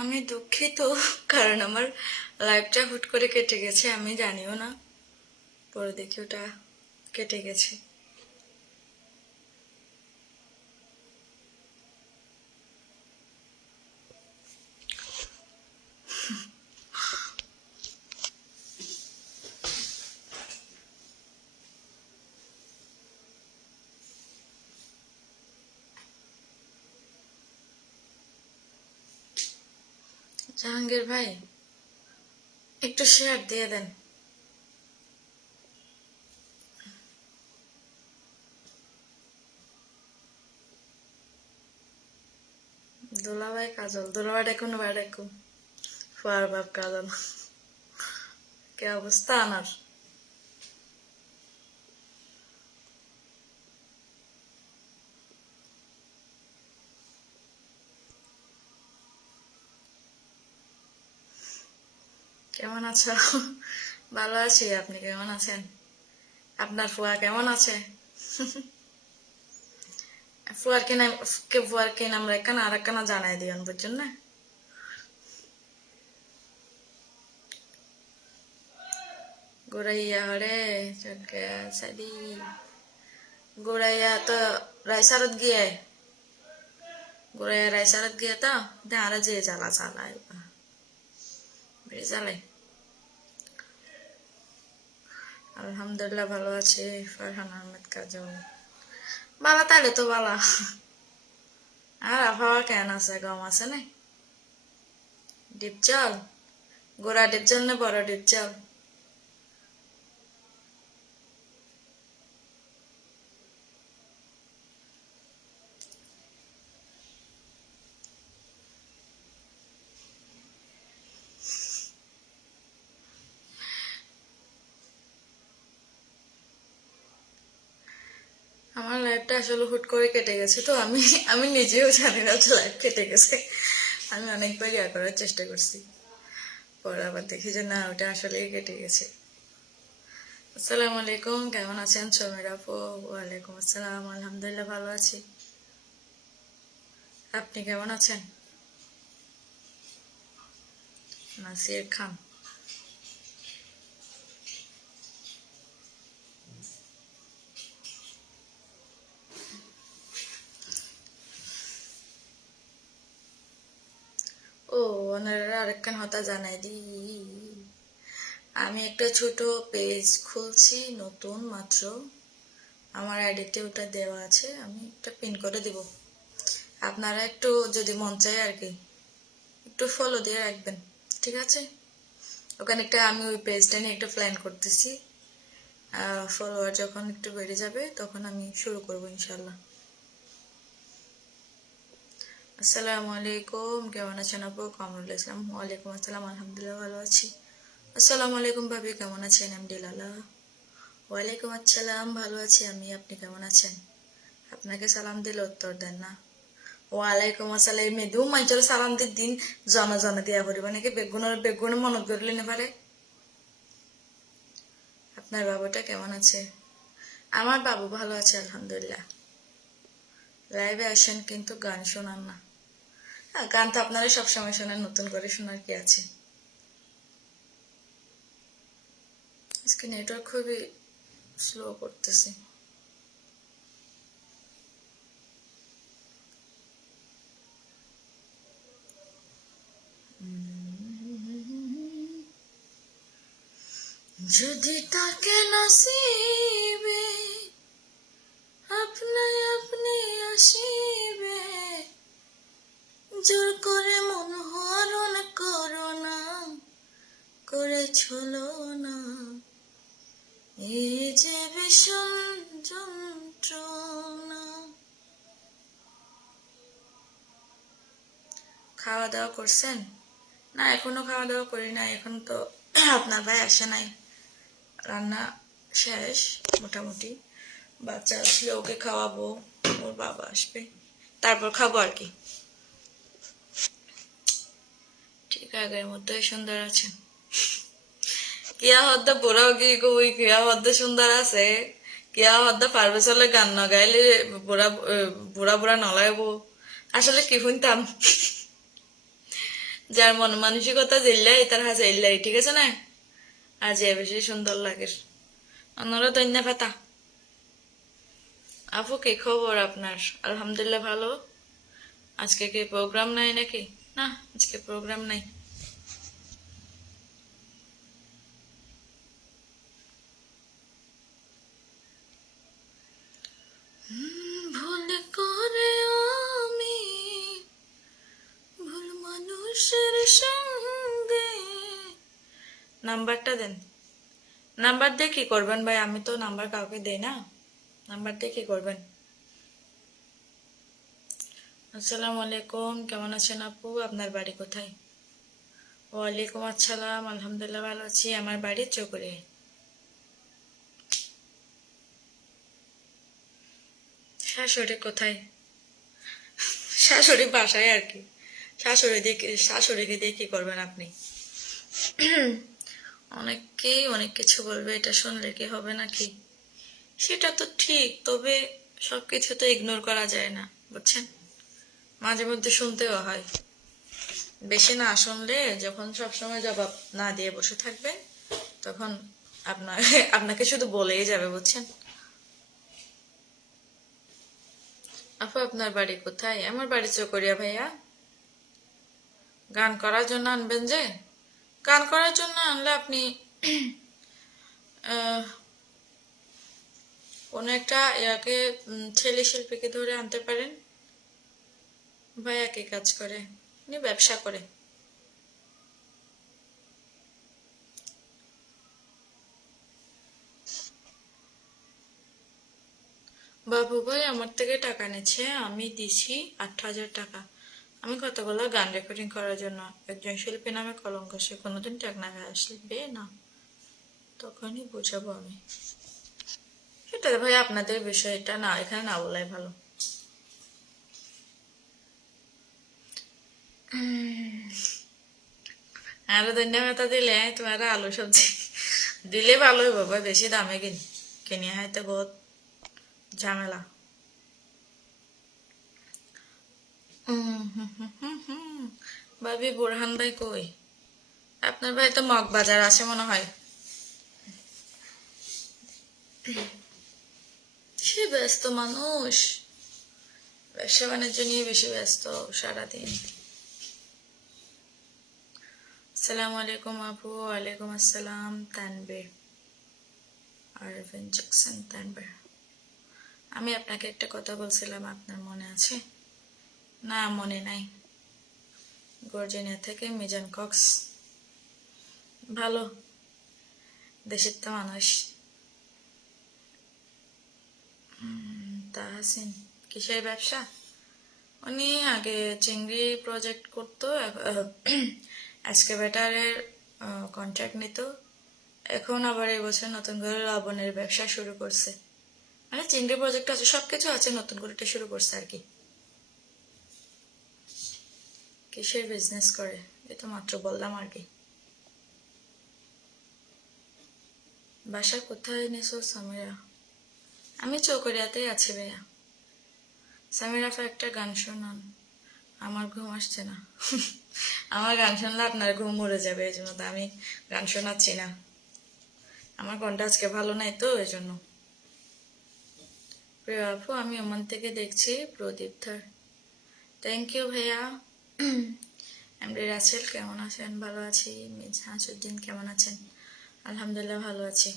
আমি দুঃখিত, কারণ আমার লাইভটা হুট করে কেটে গেছে, আমি জানিও না। পরে দেখি ওটা কেটে গেছে। জাহাঙ্গীর ভাই, একটু শেয়ার দিয়ে দেন। দুলাভাই কাজল, দুলাভাই ডাকুন, ভাই ডাকুন, ফুয়ার বাপ কাজল। কে অবস্থা আনার? কেমন আছো? ভালো আছি, আপনি কেমন আছেন? আপনার ফুয়া কেমন আছে? ফুয়ার কি নাম রেখান আর একখানা জানাই দিবেন, বুঝছেন না? গোড়াইয়া হরে চটকে সাদি গোড়াইয়া তো রাইসারত গিয়ে গোড়াইয়া রাইসারত গিয়ে তো আরো যে জ্বালা চালায় বেড়ে জ্বালাই। আলহামদুলিল্লাহ ভালো আছে। ফারহান আহমেদ কাজল বালা, তাইলে তো বালা। আর আবহাওয়া কেন আছে? গম আছে না? ডিপচল, গোড়া ডিপচল না বড় ডিপচল? আমার লাইফটা আসলে হুট করে কেটে গেছে, তো আমি আমি নিজেও জানি না যে লাইফ কেটে গেছে। আমি অনেকবার ইয়া করার চেষ্টা করছি, পরে আবার দেখি যে না, ওটা আসলেই কেটে গেছে। আসসালামু আলাইকুম, কেমন আছেন সমীর আপু? ওয়ালাইকুম আসসালাম, আলহামদুলিল্লাহ ভালো আছি। আপনি কেমন আছেন? নাসির খান, ও ওনারা আরেকখান হতা জানাই দি, আমি একটা ছোট পেজ খুলছি নতুন মাত্র, আমার আইডিতে ওটা দেওয়া আছে, আমি একটা পিন করে দিব। আপনারা একটু যদি মন চায় আর কি একটু ফলো দিয়ে রাখবেন, ঠিক আছে? ওখানে একটা আমি ওই পেজটা নিয়ে একটা প্ল্যান করতেছি, ফলোয়ার যখন একটু বেড়ে যাবে তখন আমি শুরু করব ইনশাল্লাহ। আসসালামু আলাইকুম, কেমন আছেন আপু? কামরুল ইসলাম, ওয়ালাইকুম আসসালাম, আলহামদুলিল্লাহ ভালো আছি। আসসালামু আলাইকুম ভাবি, কেমন আছেন? আলহামদুলিল্লাহ। ওয়ালাইকুম আসসালাম, ভালো আছি আমি, আপনি কেমন আছেন? আপনাকে সালাম দিলে উত্তর দেন না। ওয়ালাইকুম আসসালাম, মেদু মানুষের সালাম দিন জনা জনা দিয়া করিব নাকি? বেগুনের মনত করলে না পারে। আপনার বাবুটা কেমন আছে? আমার বাবু ভালো আছে আলহামদুলিল্লাহ। লাইভে আসেন কিন্তু গান শোনান না। হ্যাঁ, গান তো আপনারা সবসময় শোনেন, নতুন করে শোনার কি আছে? আজকে নেটওয়ার্ক খুবই স্লো করতেছে। যদি তাকে নসিবে আপনি আপনি আসিবে, জোর করে মন হরণ করো না, করে ছলো না, এই যে ভীষণ যন্ত্রণা। খাওয়া দাওয়া করছেন? না, এখনো খাওয়া দাওয়া করি না, এখন তো আপনার ভাই আসে নাই, রান্না শেষ মোটামুটি। বাচ্চা আসলে ওকে খাওয়াবো, ওর বাবা আসবে, তারপর খাবো আর কি। ঠিক আগের মধ্যেই সুন্দর আছেন। কিয়া হদ্দা বুড়াও কি কই, কিয়া হদ্দা সুন্দর আছে, কিয়া হদ্দা পারবে চলে গান না গাইলে বুড়া বুড়া বুড়া নলাইব। আসলে কি শুনতাম, যার মন মানসিকতা জিল্লাই তার হাজা ইল্লাই, ঠিক আছে না? আজ বেশি সুন্দর লাগে। অন্যরা ধন্যবাদ পাতা। আপু কি খবর আপনার? আলহামদুলিল্লাহ ভালো। আজকে কি প্রোগ্রাম নাই নাকি? না, আজকে প্রোগ্রাম নাই। ভুল করে আমি ভুল মানুষের সঙ্গে। নাম্বারটা দেন। নাম্বার দিয়ে কি করবেন ভাই? আমি তো নাম্বার কাউকে দেই না। নাম্বার দিয়ে কি করবেন? আসসালামু আলাইকুম, কেমন আছেন আপু? আপনার বাড়ি কোথায়? ওয়ালাইকুম আসসালাম, আলহামদুলিল্লাহ ভালো আছি। আমার বাড়ি চকরে। শাশুড়ি কোথায়? শাশুড়ি বাসায় আর কি। শাশুড়িকে দিয়ে কি করবেন আপনি? অনেককেই অনেক কিছু বলবে, এটা শুনলে কি হবে নাকি? সেটা তো ঠিক, তবে সবকিছু তো ইগনোর করা যায় না, বুঝছেন? মাঝে মধ্যে শুনতেও হয়। বেশি না শুনলে যখন সবসময় জবাব না দিয়ে বসে থাকবেন, তখন আপনাকে শুধু বলেই যাবে, বুঝছেন? আপু আপনার বাড়ি কোথায়? আমার বাড়ি চকরিয়া ভাইয়া। গান করার জন্য আনবেন যে? গান করার জন্য আনলে আপনি কোনো একটা ইয়াকে ছেলে শিল্পীকে ধরে আনতে পারেন। ভাইয়া কি কাজ করে? উনি ব্যবসা করে। বাবু ভাই আমার থেকে টাকা নিচ্ছে, আমি দিছি 8,000 টাকা। আমি কতগুলো গান রেকর্ডিং করার জন্য। একজন শিল্পী নামে কলঙ্ক, সে কোনোদিন টাকা না আসবে না, তখনই বুঝাবো আমি। সেটা ভাই আপনাদের বিষয়টা না, এখানে না বলাই ভালো। আরো ধন্যবাদ দিলে তোমার আলু সবজি দিলে ভালো হইব ভাই, বেশি দামে কিনে হাইতে বহুত ঝামেলা। ভাবি বুরহান ভাই কই? আপনার ভাই তো মগবাজার আছে মনে হয়। সে ব্যস্ত মানুষ, ব্যবসা বাণিজ্য নিয়ে বেশি ব্যস্ত সারাদিন। আসসালামু আলাইকুম আপু। ওয়ালাইকুম আসসালাম। Tanvir Arvin Jackson, Tanvir. আমি আপনাকে একটা কথা বলছিলাম, আপনার মনে আছে? না মনে নাই। গর্জিনিয়া থেকে মিজান কক্স। ভালো, দেশের তো মানুষ। তাহাসিন কিসের ব্যবসা? উনি আগে চিংড়ি প্রজেক্ট করতো, এক্সকাভেটারের কন্ট্রাক্ট নিত। এখন আবার এবছর নতুন করে লবণের ব্যবসা শুরু করছে। মানে চিংড়ি প্রজেক্ট আছে, সবকিছু আছে, নতুন করে এটা শুরু করছে আর কি। কিসের বিজনেস করে এ তো মাত্র বললাম আর কি। বাসা কোথায় নিছো সামিরা? আমি চৌকরিয়াতেই আছি ভাইয়া। সামিরা আপা একটা গান শোনান, আমার ঘুম আসছে না। আমার গান শুনলে আপনার ঘুম মরে যাবে, এই জন্য তো আমি গান শোনাচ্ছি না। আমার কণ্ঠ আজকে ভালো নাই তো, এই জন্য। প্রিয় আপু আমি ওমান থেকে দেখছি, প্রদীপ ধর। থ্যাংক ইউ ভাইয়া। এমডি রাসেল কেমন আছেন? ভালো আছি। মিজহাসুদ্দিন কেমন আছেন? আলহামদুলিল্লাহ ভালো আছি।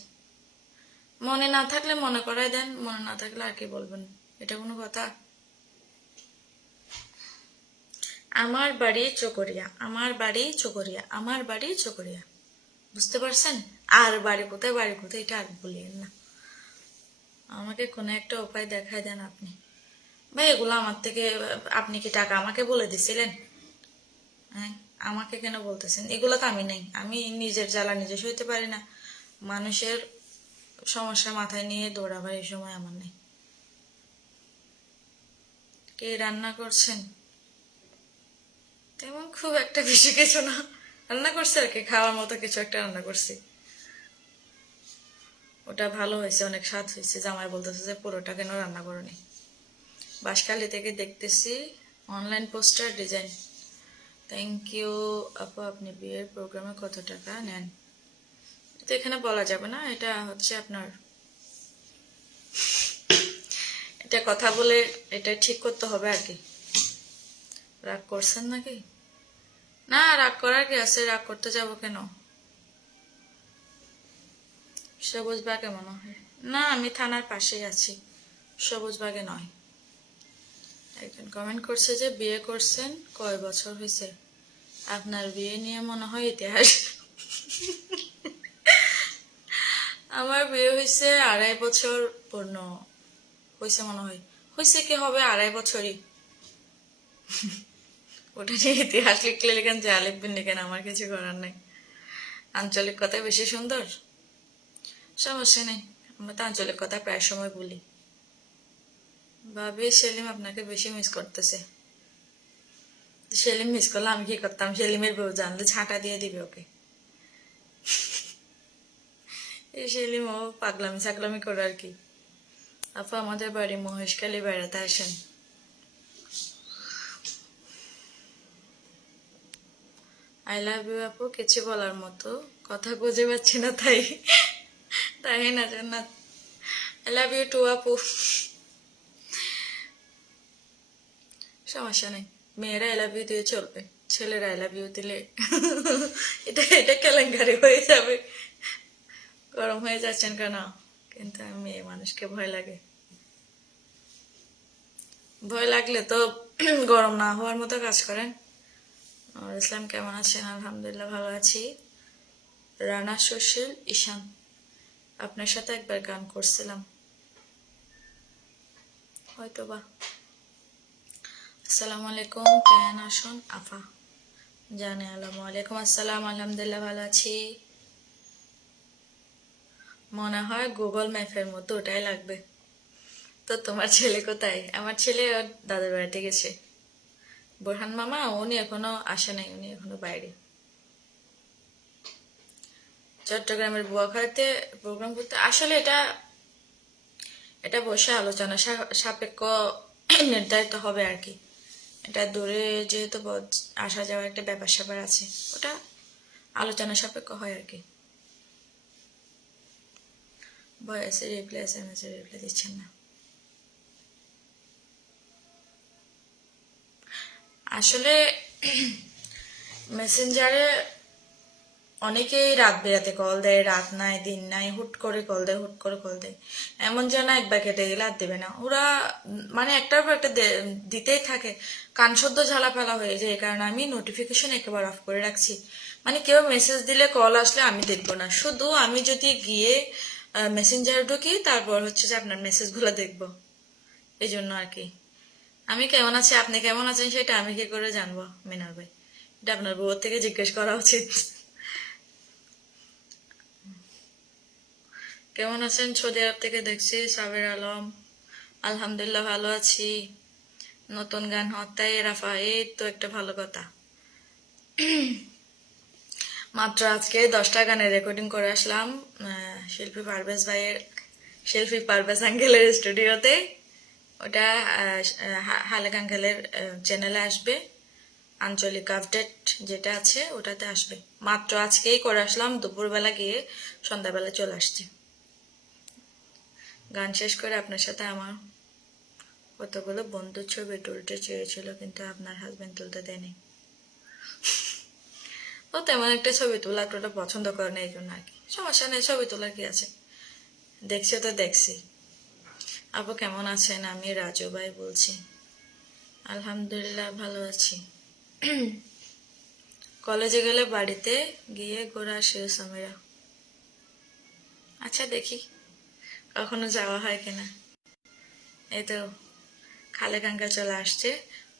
মনে না থাকলে মনে করাই দেন, মনে না থাকলে আর কি বলবেন, এটা কোনো কথা? আমার বাড়ি চকরিয়া, আমার বাড়ি চকরিয়া, আমার বাড়ি চকরিয়া, বুঝতে পারছেন? আর বাড়ি কোথায়, বাড়ি কোথায় এটা আর বলিয়েন না। আমাকে কোনো একটা উপায় দেখায় দেন আপনি। ভাই এগুলো আমার থেকে, আপনি কি টাকা আমাকে বলে দিছিলেন? হ্যাঁ, আমাকে কেন বলতেছেন? এগুলো তো আমি নেই, আমি নিজের জ্বালা নিজে সইতে পারি না, মানুষের সমস্যা মাথায় নিয়ে দৌড়াবার এই সময় আমার নেই। কে রান্না করছেন? তেমন খুব একটা বেশি কিছু না, রান্না করছে আর কি, খাওয়ার মতো কিছু একটা রান্না করছি। ওটা ভালো হয়েছে, অনেক স্বাদ হয়েছে। জামাই বলতেছে যে পুরোটা কেন রান্না করনি। বাঁশখালী থেকে দেখতেছি online poster design. Thank you আপু। আপনি বিয়ের প্রোগ্রামে কত টাকা নেন? তো এখানে বলা যাবে না, এটা হচ্ছে আপনার, এটা কথা বলে এটা ঠিক করতে হবে আর কি। রাগ করছেন নাকি? না, রাগ করার কি আছে, রাগ করতে যাব কেন? সবুজ বাগে মনে হয়। না, আমি থানার পাশেই আছি, সবুজ বাগে নয়। একজন কমেন্ট করছে যে বিয়ে করছেন কয় বছর হয়েছে? আপনার বিয়ে নিয়ে মনে হয় ইতিহাস। আমার বিয়ে হয়েছে 2.5 বছর পূর্ণ হয়েছে মনে হয়। হয়েছে কি হবে, 2.5 বছরই। ওটা নিয়ে ইতিহাস লিখলে লিখেন, যা লিখবেন লিখেন, আমার কিছু করার নেই। আঞ্চলিক কথা বেশি সুন্দর, সমস্যা নেই, আমরা তো আঞ্চলিক কথা প্রায় সময় বলি। ভাবি সেলিম আপনাকে বেশি মিস করতেছে। সেলিম মিস করলে আমি কি করতাম? সেলিমের বউ জানলে ঝাঁটা দিয়ে দিবে ওকে। এই সেলিম ও পাগলামি ছাগলামি করে আর কি। আপু আমাদের বাড়ি মহেশখালী, বেড়াতে আসেন। আই লাভ ইউ আপু, কিছু বলার মতো কথা খুঁজে পাচ্ছি না, তাই না জান্নাত? আই লাভ ইউ টু আপু। সমস্যা নেই, মেয়েরা আই লাভ ইউ দিয়ে চলবে, ছেলেরা আই লাভ ইউ দিলে এটা এটা কেলেঙ্কারি হয়ে যাবে। গরম হয়ে যাচ্ছেন কেন? কিন্তু আমি মেয়ে মানুষকে ভয় লাগে। ভয় লাগলে তো গরম না হওয়ার মতো কাজ করেন। ইসলাম কেমন আছেন? আলহামদুলিল্লাহ ভালো আছি। রানা সুশীল ঈশান, আপনার সাথে একবার গান করছিলাম হয়তো বা। আসসালামু আলাইকুম, কেন আসুন আফা জানে। ওয়ালাইকুম আসসালাম, আলহামদুলিল্লাহ ভালো আছি। মনে হয় গুগল ম্যাপের মতো ওটাই লাগবে। তো তোমার ছেলে কোথায়? আমার ছেলে ওর দাদার বাড়িতে গেছে। বোরহান মামা উনি এখনো আসে নাই, উনি এখনো বাইরে। চট্টগ্রামের বুয়াখালীতে প্রোগ্রাম করতে আসলে এটা এটা বসে আলোচনা সাপেক্ষ নির্ধারিত হবে আর কি। এটা দূরে যেহেতু আসা যাওয়ার একটা ব্যাপার স্যাপার আছে, ওটা আলোচনা সাপেক্ষ হয় আর কি। ভয়েসে রিপ্লাই, এসএমএস এর রিপ্লাই দিচ্ছেন না। আসলে মেসেঞ্জারে অনেকেই রাত বেরাতে কল দেয়, রাত নাই দিন নাই, হুট করে কল দেয়, হুট করে কল দেয়। এমন যে না একবার কেটে গেলে আর দেবে না ওরা, মানে একটার পর একটা দিতেই থাকে। কান সদ্য ঝালা ফেলা হয়ে যায়। এই কারণে আমি নোটিফিকেশন একেবারে অফ করে রাখছি। মানে কেউ মেসেজ দিলে, কল আসলে আমি দেখবো না, শুধু আমি যদি গিয়ে মেসেঞ্জার ঢুকি তারপর হচ্ছে যে আপনার মেসেজগুলো দেখবো, এই জন্য আর কি। আমি কেমন আছি, আপনি কেমন আছেন সেটা আমি কি করে জানবো মিনার ভাই? এটা আপনার বউর থেকে জিজ্ঞেস করা উচিত। কেমন আছেন? সৌদি আরব থেকে দেখছি। সাবের আলম, আলহামদুলিল্লাহ ভালো আছি। নতুন গান হত্যাই রাফা, এই তো একটা ভালো কথা। মাত্র আজকে 10টা গানের রেকর্ডিং করে আসলাম শিল্পী পারভেজ ভাইয়ের, শিল্পী পারভেজ আঙ্কেলের স্টুডিওতে। ওটা হালেক আঙ্কেলের চ্যানেলে আসবে, আঞ্চলিক আপডেট যেটা আছে ওটাতে আসবে। মাত্র আজকেই করে আসলাম, দুপুরবেলা গিয়ে সন্ধ্যাবেলা চলে আসছে। গান শেষ করে আপনার সাথে আমার কতগুলো বন্ধুর ছবি তুলতে চেয়েছিল, কিন্তু আপনার হাজবেন্ড তুলতে দেয়নি। ও তেমন একটা ছবি তোলা টোটা পছন্দ করে না, এই জন্য আর কি। সমস্যা নেই, ছবি তোলার কি আছে, দেখছি তো দেখছি। আপু কেমন আছেন? আমি রাজু ভাই বলছি। আলহামদুলিল্লাহ ভালো আছি। কলেজে গেলে বাড়িতে গিয়ে ঘোরা আসে সামিরা। আচ্ছা দেখি কখনো যাওয়া হয় কিনা। এই তো খালেক আঙ্কেল চলে আসছে,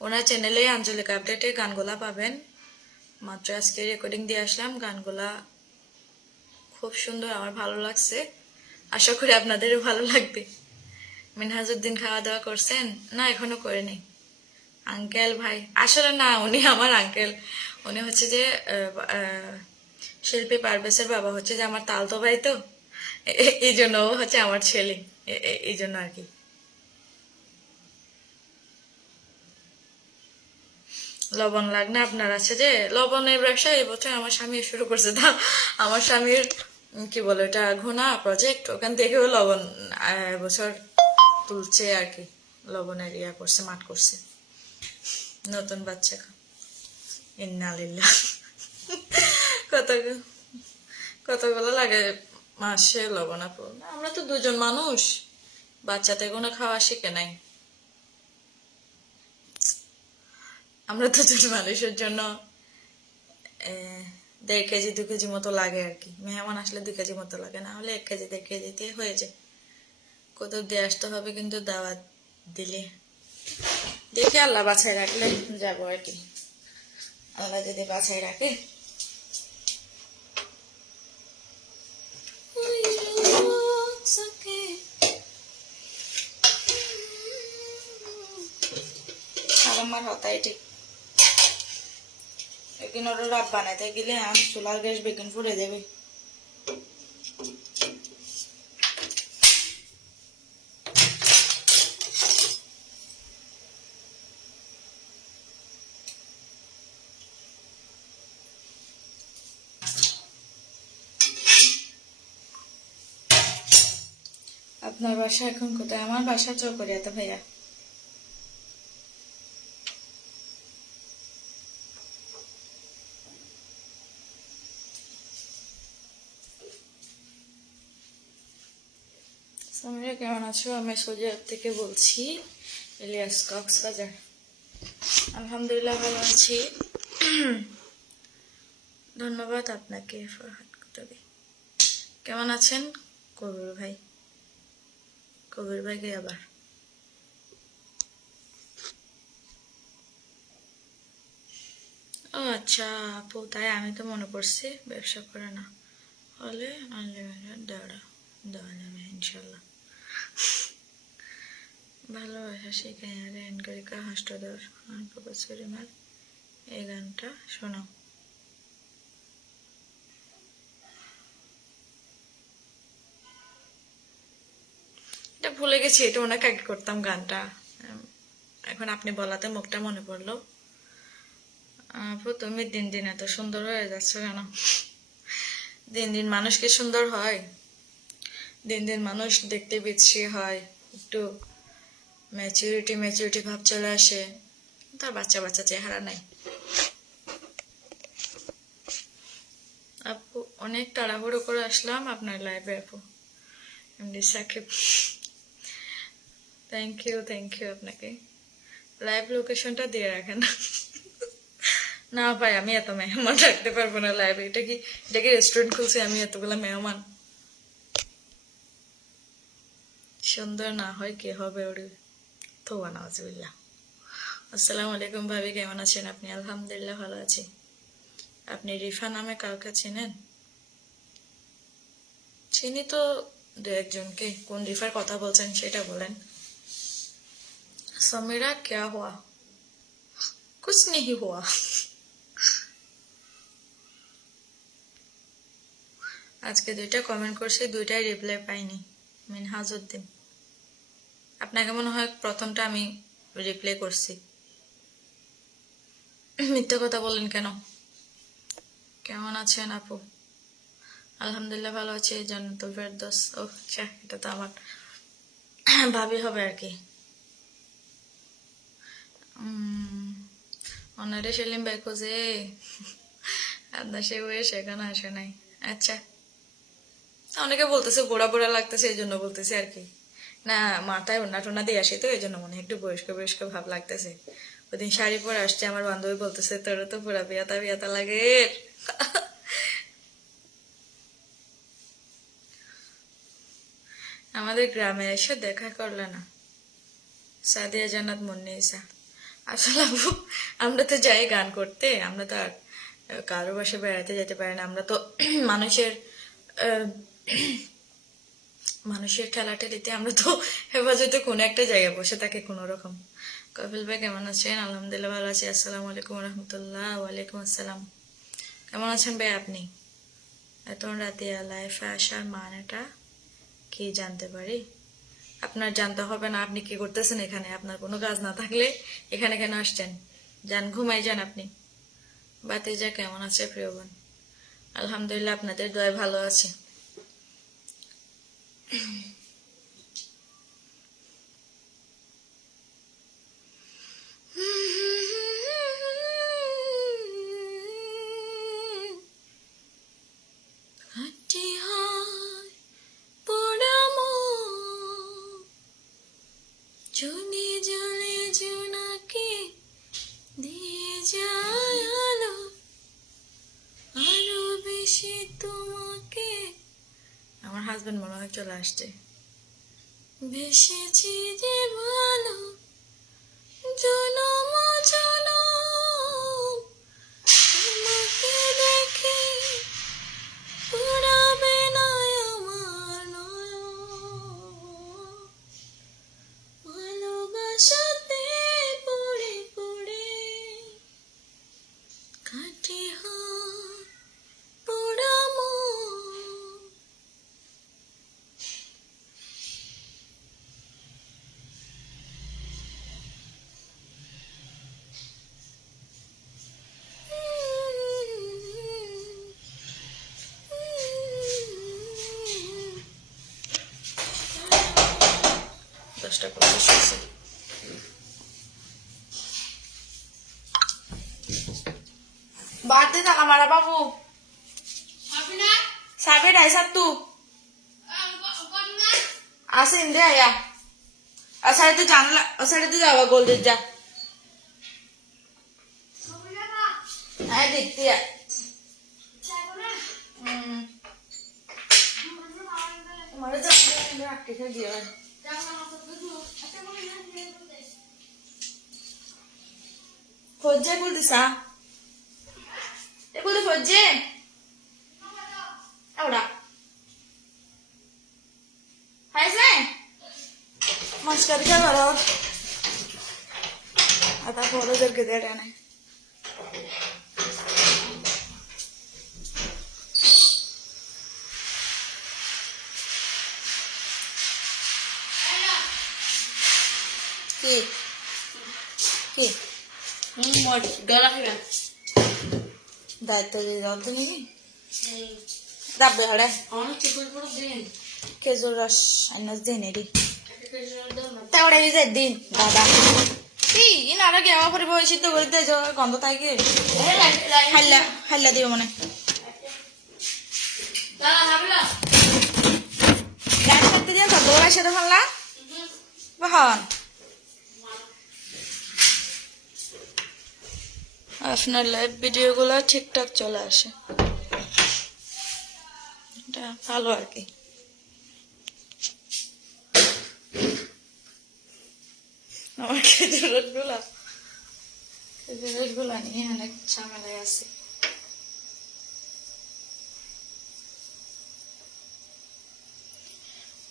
ওনার চ্যানেলে আঞ্চলিক আপডেটে গানগুলা পাবেন। মাত্র আজকে রেকর্ডিং দিয়ে আসলাম, গানগুলা খুব সুন্দর, আমার ভালো লাগছে, আশা করি আপনাদেরও ভালো লাগবে। মিনহাজউদ্দিন খাওয়া দাওয়া করছেন? না এখনো করিনি। আঙ্কেল ভাই আসলে না, উনি আমার আঙ্কেল, উনি হচ্ছে যে শিল্পী পারভেজের বাবা হচ্ছে যে আমার তালতো ভাই, তো এই জন্য ও হচ্ছে আমার ছেলে, এই জন্য আর কি। লবণ লাগনা আপনার আছে যে লবণের ব্যবসা এই বছর আমার স্বামী শুরু করছে। তা আমার স্বামীর কি বলে এটা ঘোনা প্রজেক্ট, ওখান থেকেও লবণ বছর তুলছে আর কি, লবণের ইয়া করছে, মাঠ করছে। নতুন বাচ্চা ইন্নালিল্লাহ। কত কতগুলো লাগে মাসে লবণ আপু? আমরা তো দুজন মানুষ, বাচ্চাতে কোনো খাওয়া শিখে নাই। আমরা দুজন মানুষের জন্য 1.5 কেজি 2 কেজি মতো লাগে আর কি। মেহমান আসলে 2 কেজি মতো লাগে, না হলে 1 কেজি 1.5 কেজিতে হয়ে যায়। কোথাও দিয়ে আসতে হবে কিন্তু দাওয়াত দিলে, দেখে আল্লাহ বাছাই রাখলে যাবো আর কি। আল্লাহ যদি বাছাই রাখে। আমার হতাই ঠিক একদিন ওরা রাব বানাইতে গেলে চুলার গ্যাস বেগুন ফুড়ে দেবে। আপনার বাসা এখন কোথায়? আমার বাসা চৌকরিয়াতে ভাইয়া। সামিরা কেমন আছো? আমি সৌদি থেকে বলছি, ইলিয়াস কক্সবাজার। আলহামদুলিল্লাহ ভালো আছি, ধন্যবাদ আপনাকে। ফরহাদ কুতুবি কেমন আছেন? কবির ভাই, কবির ভাইকে আবার ও আচ্ছা আপু, তাই আমি তো মনে করছি ব্যবসা করে না হলে আনলিমিটেড দেওয়া যাবে ইনশাল্লাহ। ভালোবাসা শিখাই আরে এনকারিকা হাস্টদর প্রকাশরিমার এই গানটা শোনাও। এটা ভুলে গেছি, এটা ওনাকে আগে করতাম গানটা, এখন আপনি বলাতে মুখটা মনে পড়লো। আপু তুমি দিন দিন এত সুন্দর হয়ে যাচ্ছ কেন? দিন দিন মানুষ কি সুন্দর হয়? দিন দিন মানুষ দেখতে বিচ্ছিরি হয়, একটু ম্যাচুরিটি ভাব চলে আসে, তার বাচ্চা বাচ্চা চেহারা নাই। আপু অনেক তাড়াহুড়ো করে আসলাম আপনার লাইভে আপু। এমডি সাকিব, থ্যাংক ইউ আপনাকে। লাইভ লোকেশনটা দিয়ে রাখেন। না ভাই, আমি এত মেহমান রাখতে পারবো না লাইভে। এটা কি রেস্টুরেন্ট খুলছে আমি এতগুলো মেহমান? সুন্দর না হয় কে হবে ওরে? থোয়া নাউজুবিল্লাহ। আসসালামু আলাইকুম ভাবি, কেমন আছেন আপনি? আলহামদুলিল্লাহ ভালো আছি। আপনি রিফা নামে কাউকে চিনেন? চিনি তো দু একজনকে। কোন রিফার কথা বলছেন সেটা বলেন। समीरा क्या हुआ? कुछ नहीं हुआ। আজকে 2টা কমেন্ট করছি, 2টাই রিপ্লাই পাইনি। মিনহাজউদ্দিন, আপনাকে মনে হয় প্রথমটা আমি রিপ্লাই করছি। মিথ্যা কথা বলেন কেন? কেমন আছেন আপু? আলহামদুলিল্লাহ ভালো আছি। জান্নাতুল ফেরদৌস, ও আচ্ছা, এটা তো আমার ভাবি হবে আর কি। অনারে সেলিম ভাই খোঁজে, আপনার সে বয়স এখনো আসে নাই। আচ্ছা, অনেকে বলতেছে বুড়া বুড়া লাগতেছে, এই জন্য বলতেছে আর কি। না, মাথায় ওনা টোনা দিয়ে আসি তো এই জন্য মনে একটু বয়স্ক ভাব লাগতেছে। ওদিন শাড়ি পরে আসছে, আমার বান্ধবী বলতেছে তোর তো পুরা বিয়াতা লাগে। আমাদের গ্রামে এসে দেখা করলে না? সাদিয়া জান্নাত মুন্নিসা, আসলে আপু আমরা তো যাই গান করতে, আমরা তো আর কারো বাসে বেড়াতে যেতে পারি না। আমরা তো মানুষের মানুষের ঠেলাঠেলিতে আমরা তো হেফাজতে কোনো একটা জায়গায় বসে থাকি কোনো রকম। কপিল ভাই কেমন আছেন? আলহামদুলিল্লাহ ভালো আছি। আসসালামু আলাইকুম রহমতুল্লাহ। ওয়ালাইকুম আসসালাম। কেমন আছেন ভাই আপনি? এত রাতে লাইফে আসার মানেটা কি জানতে পারি? আপনার জানতে হবে না। আপনি কি করতেছেন এখানে? আপনার কোনো কাজ না থাকলে এখানে কেন আসছেন? যান ঘুমাই যান আপনি। বাতিজা কেমন আছে প্রিয় বোন? আলহামদুলিল্লাহ আপনাদের দয়ায় ভালো আছে। আমার হাজবেন্ড মনে হয় চলে আসছে। ভেসেছি যে ভালো জনম জনম, তোমাকে দেখে পুরাবে না আমার নয়ন, ভালোবাসাতে পড়ে পড়ে কাটে হয় পোড়া মন। দশটা পঁচিশ হয়েছে। বাড়তে থাকা মারা বাবু সাবে ডাইসার তু আসে ইন্দে আয়া আসারে তো জানলা আসারে তো যাওয়া গোলদের যা হ্যাঁ দেখতে মারা যা রাখতে দিয়ে ফজ্জে বলতেছা এগুলো ফজ্জে ahora হাইছে মাস্কার কে বড় आता ফলো জলকে দে রে না কি কি মোট গলা খাবে দায়িত্ব দিয়ে দাও তুমি দাবে হড়ে অনেক চিকন করে দিন খেজুর রস আনাজ দিন এডি তাওড়া ইজে দিন দাদা কি ইনারা কে আমার পরে সিদ্ধ করে দেছো গন্ধ থাকে হাল্লা হাল্লা দিও মনে দাদা হাবলা গাছ কাটতে দিয়া তো দৌড়া সেটা হাল্লা বহন আপনার লাইভ ভিডিওগুলো ঠিকঠাক চলে আসে, এটা ভালো আর কি। আমার খেজুরের গুলা নিয়ে অনেক ঝামেলায় আছে।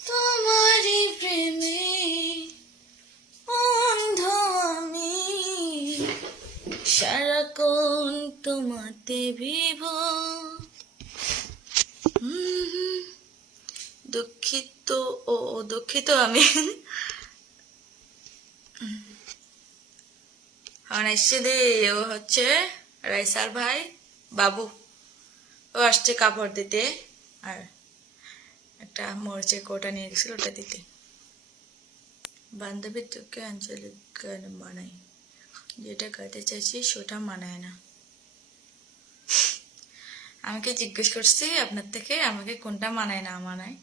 তোমারই প্রেমে অন্ধ আমি, সারাক্ষণ তোমাতে ভিভ। দুঃখিত দুঃখিত আমি ও হচ্ছে রাইসার ভাই বাবু, ও আসছে কাপড় দিতে আর একটা মরিচের কোটা নিয়ে গেছিল ওটা দিতে। বান্ধবী তোকে আঞ্চলিক গান মানাই, যেটা গাইতে চাইছি সেটা মানায় না। আমাকে জিজ্ঞেস করছি আপনার থেকে আমাকে কোনটা মানায় না মানায়।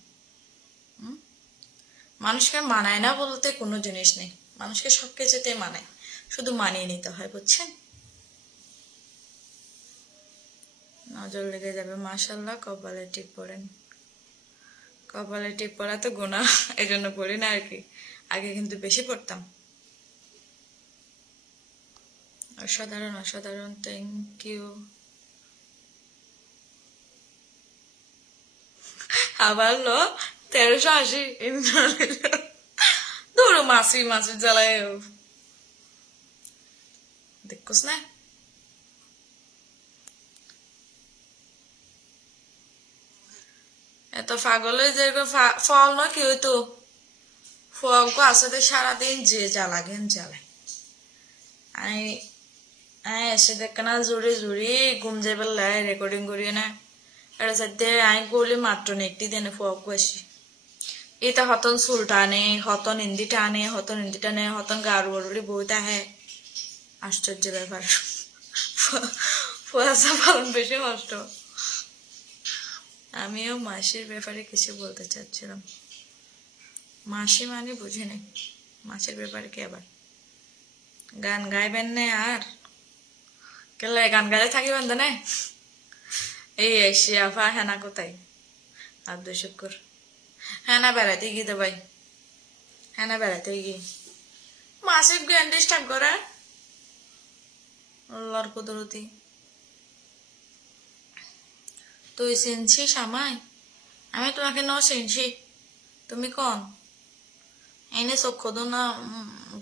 মানুষকে মানায় না বলতে কোনো জিনিস নেই, মানুষকে সব কিছুতে মানায়, শুধু মানিয়ে নিতে হয়, বুঝছেন? নজর লেগে যাবে। মাশাআল্লাহ, কপালে টিপ পড়েন। কপালে টিপ পড়া তো গুনাহ, এই জন্য পড়ি না আর কি, আগে কিন্তু বেশি পড়তাম। অসাধারণ অসাধারণ, থ্যাংক ইউ। আবার 1380 ধরো মাসি জ্বালায় দেখোস না। এত পাগলের যেরকম ফল না কি হইতো, ফল আসলে সারাদিন যে জ্বালাগেন জ্বালায়। আমি এসে দেখ না জোরে জোরে ঘুম যাই পেলাই রেকর্ডিং করি না এটা সাথে আই করলে মাত্র নেকটি দেনে ফুয়াক বসি এটা হতন চুল টানে হতন ইন্দি টানে হতন গাড়ু গড়ি বইতে আহে আশ্চর্য ব্যাপার ফুয়াশা পালন বেশি কষ্ট আমিও মাসির ব্যাপারে কিছু বলতে চাচ্ছিলাম মাসি মানে বুঝে নেই মাসির ব্যাপারে কি আবার গান গাইবেন না আর কেলে গান গাইলে থাকিবেন তো না এই এসে আফা হেনা কোথায় আব্দুল শুক্র হেনা বেড়াতে গিয়ে তো ভাই হেনা বেড়াতে গিয়ে মাসিক জ্ঞান ডিস্টার্ব করে আল্লাহর কুদরতি তুই চিনছিস আমায় আমি তোমাকে ন চিনছি তুমি কন এনে চক্ষু দো না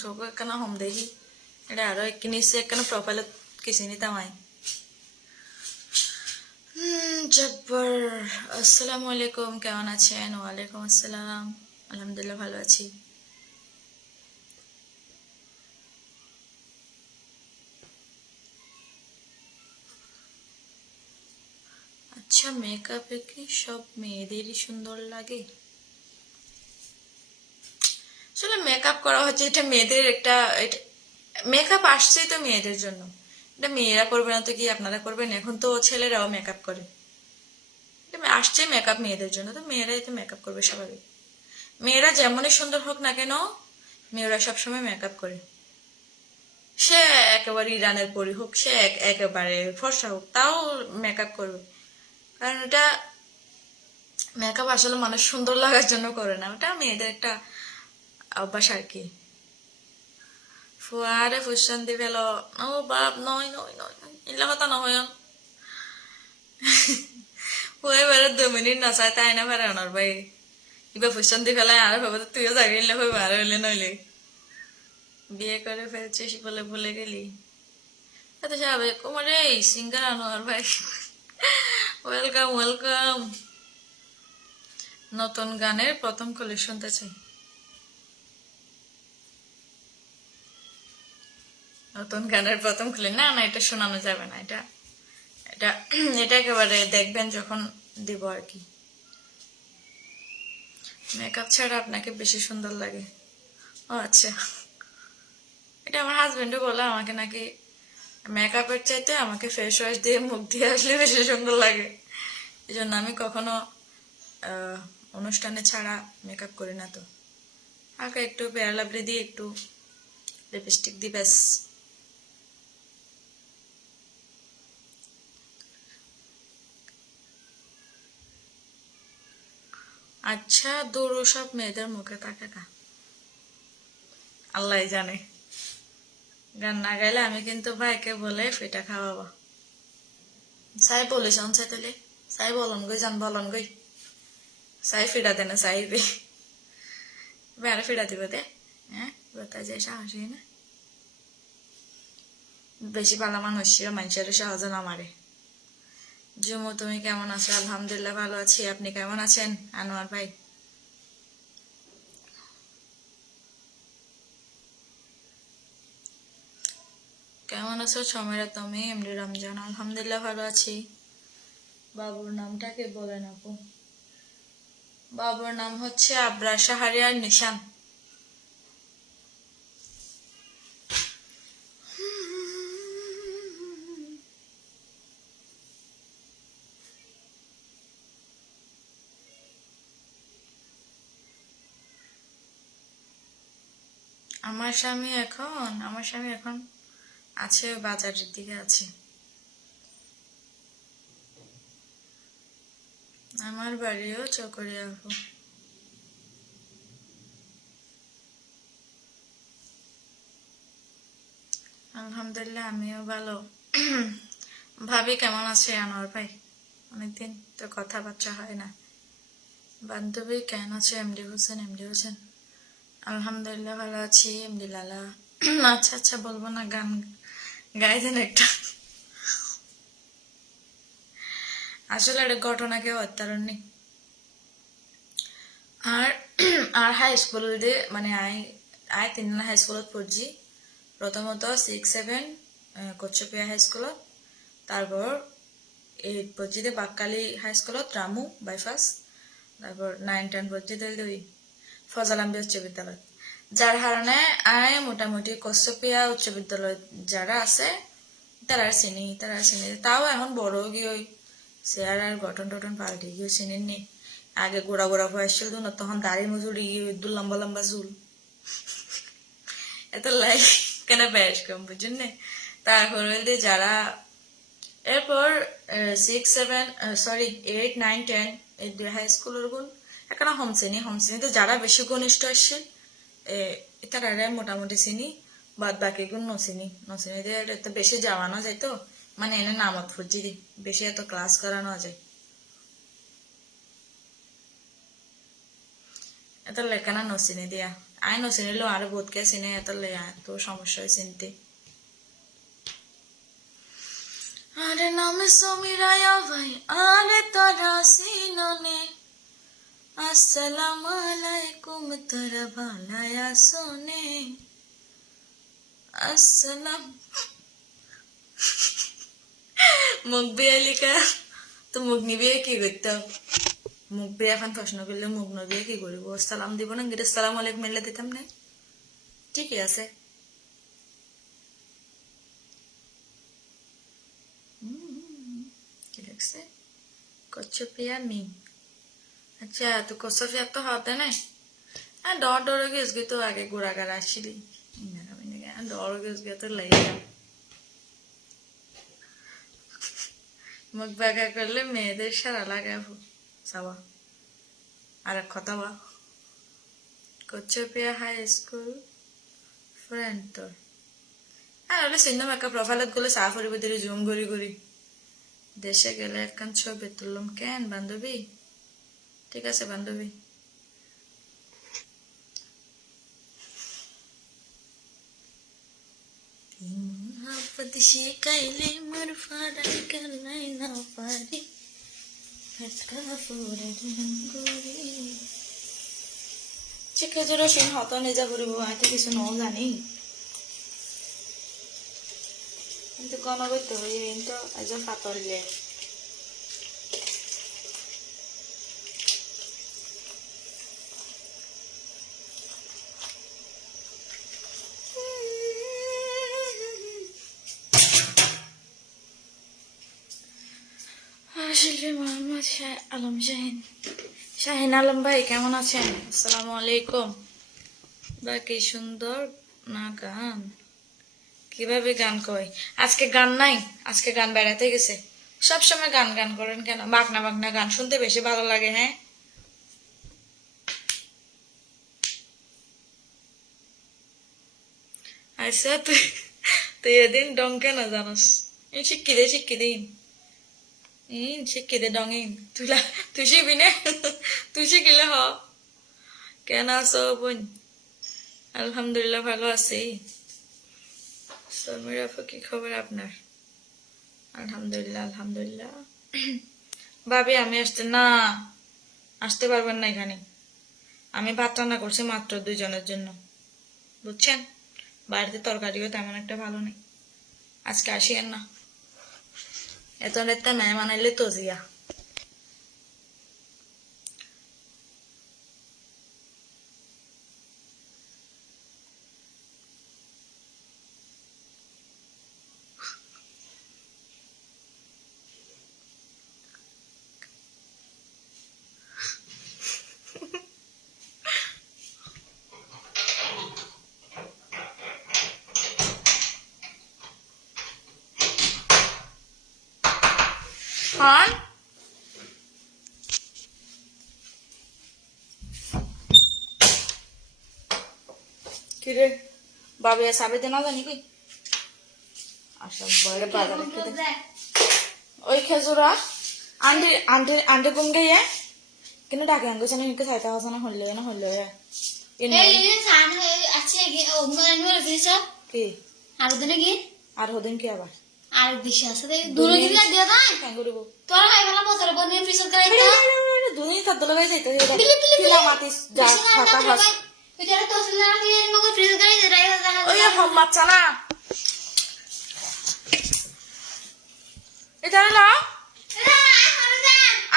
চোখ একখানা হোম দেখি এটা আরো নিশ্চয় একখানা প্রোফাইলত কিছু নিতাম আই জব্বর আসসালামু আলাইকুম কেমন আছেন ওয়ালাইকুম আসসালাম আলহামদুলিল্লাহ ভালো আছি আচ্ছা মেকআপে কি সব মেয়েদেরই সুন্দর লাগে আসলে মেকআপ করা হচ্ছে এটা মেয়েদের একটা মেকআপ আসছেই তো মেয়েদের জন্য এটা মেয়েরা করবে না তো কি আপনারা করবেন এখন তো ছেলেরাও মেকআপ করে আসছে মেকআপ মেয়েদের জন্য তো মেয়েরাই তো মেকআপ করবে স্বাভাবিক মেয়েরা যেমনই সুন্দর হোক না কেন মেয়েরা সবসময় মেকআপ করে সে একেবারে ইরানের পরি হোক সে একেবারে ফর্সা হোক তাও মেকআপ করবে কারণ এটা মেকআপ আসলে মানুষ সুন্দর লাগার জন্য করে না ওটা মেয়েদের একটা অভ্যাস আর কি ফুয়ারে ফুসান দি ফেল ও বাপ নয় নয় নয় এগুলা কথা নহয় ফুয়ে বেড়ে 2 মিনিট নাচাই তাই না ফেরে আনার ভাই ইবা ফুসান দি ফেলাই আর ভাবো তুইও যাবি এলে হইব আর হইলে নইলে বিয়ে করে ফেলছিস বলে ভুলে গেলি এত স্বাভাবিক তোমার এই সিঙ্গার আনোয়ার ভাই ওয়েলকাম ওয়েলকাম নতুন গানের প্রথম কলি শুনতে চাই নতুন গানের প্রথম খুলে না না এটা শোনানো যাবে না এটা এটা এটা একেবারে দেখবেন যখন দিব আর কি মেকআপ ছাড়া আপনাকে বেশি সুন্দর লাগে ও আচ্ছা এটা আমার হাজবেন্ডও বলে আমাকে নাকি মেকআপের চাইতে আমাকে ফেস ওয়াশ দিয়ে মুখ দিয়ে আসলে বেশি সুন্দর লাগে এই জন্য আমি কখনো অনুষ্ঠানে ছাড়া মেকআপ করি না তো হালকা একটু পেয়ার লাভলি দিয়ে একটু লিপস্টিক দিই ব্যাস আচ্ছা দৌড়ো সব মেয়েদের মুখে থাকে না আল্লাহ জানে গান না গাইলে আমি কিন্তু ভাইকে বলে ফিটা খাওয়াবো চাই বলিস চাই তাহলে চাই বলন গই চাই ফিরা দে না চাইবে বেড়া ফিরা দিব দে হ্যাঁ কথা যায় সাহসী না বেশি পালা মানুষের সহজে না মারে জুমু তুমি কেমন আছো আলহামদুলিল্লাহ ভালো আছি আপনি কেমন আছেন আনোয়ার ভাই কেমন আছো সমীরা তুমি এমডি রমজান আলহামদুলিল্লাহ ভালো আছি বাবুর নামটা কে বলেন আপু বাবুর নাম হচ্ছে আবরার শাহরিয়ার নিশান আমার স্বামী এখন আছে বাজারের দিকে আছে আমার বাড়িও চকরিয়া আপু আলহামদুলিল্লাহ আমিও ভালো ভাবি কেমন আছে আনোয়ার ভাই অনেকদিন তো কথাবার্তা হয় না বান্ধবী কেমন আছে এমডি হোসেন আলহামদুলিল্লাহ ভালো আছি এমডি লালা আচ্ছা আচ্ছা বলবো না গান গাই দেন একটা আসলে একটা ঘটনা কেউ হত্যারণ নেই আর আর হাই স্কুল দিয়ে মানে আই তিন হাই স্কুলত পড়ছি প্রথমত 6, 7 কচ্ছপিয়া হাইস্কুলত, তারপর 8 পর্যন্ত বাক্কালি হাইস্কুলত রামু বাইপাস, তারপর 9-10 পর্যন্ত ওই ফজলাম্বি উচ্চ বিদ্যালয়। যার কারণে আয় মোটামুটি কচ্ছপিয়া উচ্চ বিদ্যালয় যারা আছে তারা চিনি তাও এখন বড় গিয়ে ওই চেয়ার আর গঠন টঠন পাল্টে গিয়ে চিনির নি। আগে গোড়া গোড়া বয়স ছিল না, তখন দাড়ি মজুরি দু লম্বা লম্বা চুল, এত লাই কেন বেশ কম বুঝছেন না। তারপর হইলে যারা এরপর 8, 9, 10 এই দুই হাই স্কুলের গুণ এখানে হোম শ্রেণীতে যারা বেশি ঘনিষ্ঠ আসছে তারা মোটামুটি চিনি, বাদ বাকি গুণ নচিনিতে বেশি যাওয়ানো যায় তো, মানে এনে নামত ফুজি দি বেশি এত ক্লাস করানো যায় এত লেখানা নচিনি দিয়া। আই নচিনিলেও আরো বহুতকে চিনে এত এত সমস্যা হয় চিনতে। আরে নামে সমীরায়া ভাই আরে তোরা সিননে, আসসালামু আলাইকুম তোরা ভালায়া সোনে, আসসালাম। মুখ বিয়ে লিখা তো মুখ নিবিয়ে কি করতাম, মুখ বিয়ে এখন প্রশ্ন করলে মুখ নবিয়ে কি করবো, সালাম দিব না গিয়ে সালাম আলাইকুম মেলে দিতাম না, ঠিকই আছে। কি লাগছে কচ্ছপিয়া মি, আচ্ছা তো কচ্ছপিয়া তো হতে নাই ডর গেছ গে তো আগে গোড়াগার আসছিলি ডর গেছ গে তো লাই মুখ বাঁকা করলে মেয়েদের সারা লাগে সাবা। আর এক কথা বা কচ্ছপিয়া হাই স্কুল ফ্রেন্ড তোর আর হলে সিনেমা একটা প্রোফাইলত গেলে চা ফুরিব দিলি জুম করি দেশে গেলে একখান ছবি তুললাম কেন বান্ধবী, ঠিক আছে বান্ধবী। মোহাম্মত শিখাইলে মোর ফাড়াই গেলাই না পারি, চিকে জোর সিন হত নিজা ফুরিব আইতে কিছু ন জানি কিন্তু কোন করতে হই তো আজ ফাতরলে শিল্পী মোহাম্মদ আলম শাহিন আলম ভাই কেমন আছেন? আসসালামু আলাইকুম। বা কি সুন্দর না গান, কিভাবে গান কয়? আজকে গান নাই, আজকে গান বেড়াতে গেছে। সবসময় গান গান করেন কেন? বাগনা গান শুনতে বেশি ভালো লাগে। হ্যাঁ আচ্ছা তুই এদিন ডং কেন জানোস? শিক্ষি দিন শিক্ষি দে ডঙিন তুই শিখবি না? তুই শিখিলে হ। কেন আছো বোন? আলহামদুলিল্লাহ ভালো আছি। শর্মির আপু কি খবর আপনার? আলহামদুলিল্লাহ। ভাবি আমি আসতে পারবেন না এখানে। আমি ভাত রান্না করছি মাত্র 2 জনের জন্য, বুঝছেন? বাড়িতে তরকারিও তেমন একটা ভালো নেই, আজকে আসিয়েন না। এত একটা মেহমান আইলে তো জিয়া হন কিরে বাবা সাবে দে না জানি কি আচ্ছা বড় বাজারে ওই খেজুরা আন্টি গুম গিয়ে কিন্তু ডাকে আঙ্গুল জানি নিকে চাইতে হবে না হইলে কি আর হদিন কি আবার আর দিশা আছে দুনো দিন দিয়া দাই কেন করব তোর হাই গলা বছর বনে ফ্রিজ গাই দা দুনি তার দলে গাই যাইতে কিলা মাতিস যা ফাটা হাস বিচারা তো আসলে না দিয়ে মগে ফ্রিজ গাই দে রাই ওই হাম মাচ্চা না এটা হলো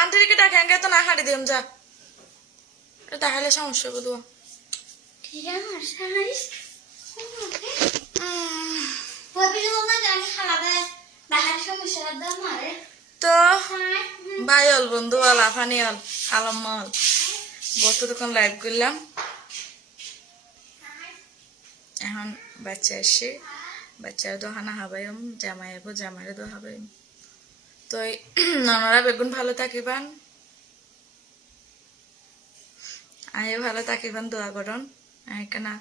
আন্টিকে ডাকে আগে তো না হাঁটি দিম যা এটা দেখালে সমস্যা বুধ ঠিক আছে ওই পিছনে না জানি খালাবে বাহার সমস্যা দাম মারে তো বাই হল বন্ধু হল আফানি হল আলম হল বসে তখন লাইভ করলাম এখন বাচ্চা এসে বাচ্চার দোহানা হাবাইম জামাই হবো জামাইরে দো হাবাইম তো ওনারা বেগুন ভালো থাকিবান আমিও ভালো থাকিবান দোয়া করুন কেনা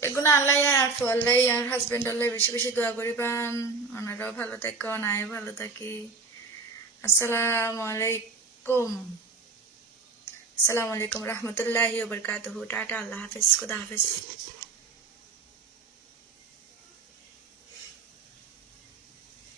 বেগুন আল্লাহ আর ফল্লাই আর হাজবেন্ড আল্লাহ বেশি বেশি দোয়া করিবান ওনারাও ভালো থাকুন আমিও ভালো থাকি আসসালামু আলাইকুম আসসালামু আলাইকুম রহমতুল্লাহি ওয়া বারাকাতুহু টাটা আল্লাহ হাফেজ খুদা হাফেজ